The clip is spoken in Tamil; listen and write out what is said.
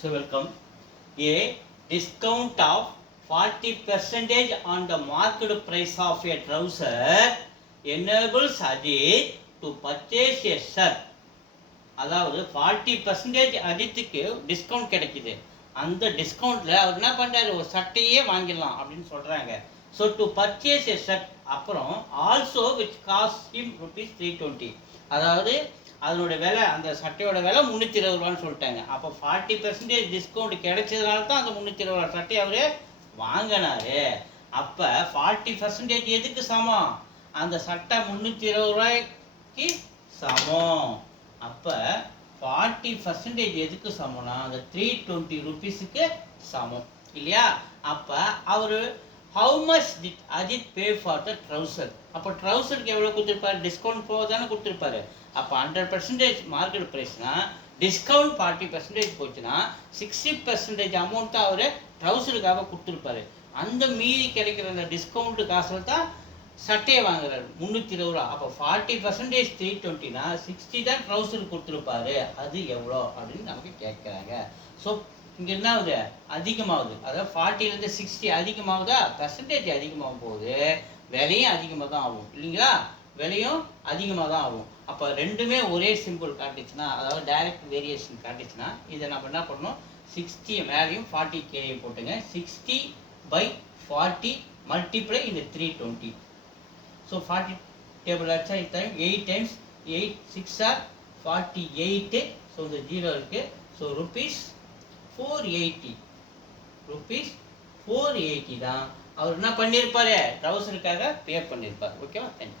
So welcome. A discount of 40% on the market price of a trouser enables Ajit to purchase a shirt. அதாவது 40% அஜித்துக்கு டிஸ்கவுண்ட் கிடைக்குது. அந்த டிஸ்கவுண்ட்ல அவர் என்ன பண்றாரு, ஒரு சட்டையே வாங்கிடலாம் அப்படின்னு சொல்றாங்க. So to purchase a shirt, அப்புறம் ஆல்சோ விச் காஸ்ட் ஹிம் ₹320. அதாவது அதனோட விலை, அந்த சட்டையோட விலை ₹320 சொல்லிட்டாங்க. அப்போ 40% டிஸ்கவுண்ட் கிடைச்சதுனால தான் அந்த ₹320 சட்டையை அவரு வாங்கினாரு. அப்போ 40% எதுக்கு சமம்? அந்த சட்டை ₹320 சமம். அப்போ 40% எதுக்கு சமம்னா அந்த ₹320 சமம் இல்லையா? அப்போ அவர் how much did Ajith pay for the trouser? அப்போ ட்ரௌசருக்கு எவ்வளோ கொடுத்துருப்பாரு? டிஸ்கவுண்ட் போக தானே கொடுத்துருப்பாரு. அப்போ 100% மார்க்கெட் ப்ரைஸ்னா டிஸ்கவுண்ட் 40% போச்சுன்னா 60% அமௌண்ட் தான் அவர் ட்ரௌசருக்காக கொடுத்துருப்பாரு. அந்த மீறி கிடைக்கிற அந்த டிஸ்கவுண்ட் காசில் தான் சட்டையை வாங்குறாரு ₹320. அப்போ 40% ₹320னா 60 தான் ட்ரௌசர் கொடுத்துருப்பாரு. அது எவ்வளோ அப்படின்னு நமக்கு கேட்குறாங்க. ஸோ இங்கே என்ன ஆகுது? அதிகமாகுது. அதாவது 40லேருந்து 60 அதிகமாகுதா? பர்சன்டேஜ் அதிகமாகும் போது விலையும் அதிகமாக தான் ஆகும் இல்லைங்களா? விலையும் அதிகமாக தான் ஆகும். அப்போ ரெண்டுமே ஒரே சிம்பிள் காட்டுச்சுன்னா, அதாவது டைரக்ட் வேரியேஷன் காட்டுச்சுன்னா, இதை நம்ம என்ன பண்ணணும், 60 மேலேயும் 40 கீழேயும் போட்டுங்க. 60/40 மல்டிப்ளை இந்த 320. ஸோ 40 டேபிள் ஆச்சா? 8 times 8 6 are 48. ஸோ இந்த 0 இருக்குது. ஸோ ₹480 ₹480 தான் அவர் என்ன பண்ணியிருப்பாரு, ட்ரௌசருக்காக பே பண்ணியிருப்பார். ஓகேவா? தேங்க்யூ.